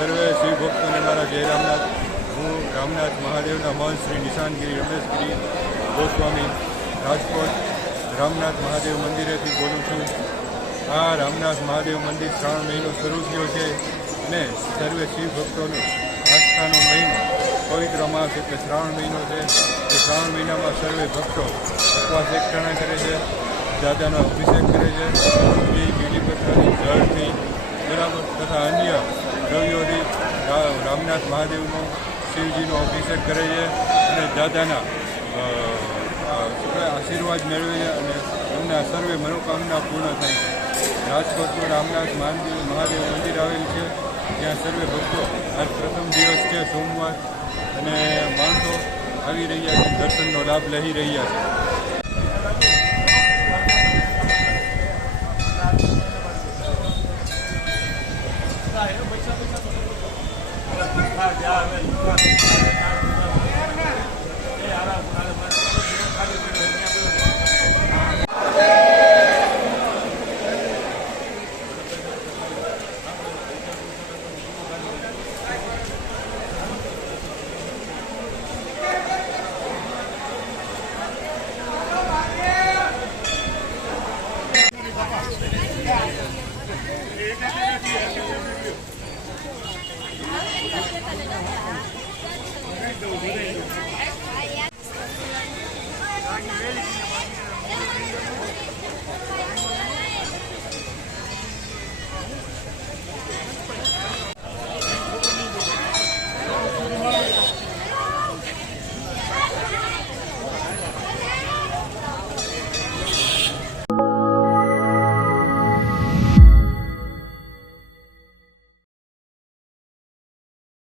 સર્વે શિવ ભક્તોને મારા જય રામનાથ. હું રામનાથ મહાદેવના મહંત શ્રી નિશાનગીરી રમેશગીરી ગોસ્વામી રાજકોટ રામનાથ મહાદેવ મંદિરેથી બોલું છું. આ રામનાથ મહાદેવ મંદિર શ્રાવણ મહિનો શરૂ થયો છે અને સર્વે શિવ ભક્તોનો આસ્થાનો મહિનો પવિત્ર માસ એટલે શ્રાવણ મહિનો છે. એ શ્રાવણ મહિનામાં સર્વે ભક્તો ઉપવાસ એકઠાણા કરે છે, દાદાનો અભિષેક કરે છે, બીલીપત્રની જળથી બરાબર તથા અન્ય દ્રવ્યોથી રામનાથ મહાદેવનો શિવજીનો અભિષેક કરે છે અને દાદાના આશીર્વાદ મેળવે છે અને એમના સર્વે મનોકામના પૂર્ણ થાય છે. રાજકોટનું રામનાથ મહાદેવ મંદિર આવેલ છે, ત્યાં સર્વે ભક્તો આજ પ્રથમ દિવસ છે સોમવાર અને માણસો આવી રહ્યા છે, દર્શનનો લાભ લઈ રહ્યા છે.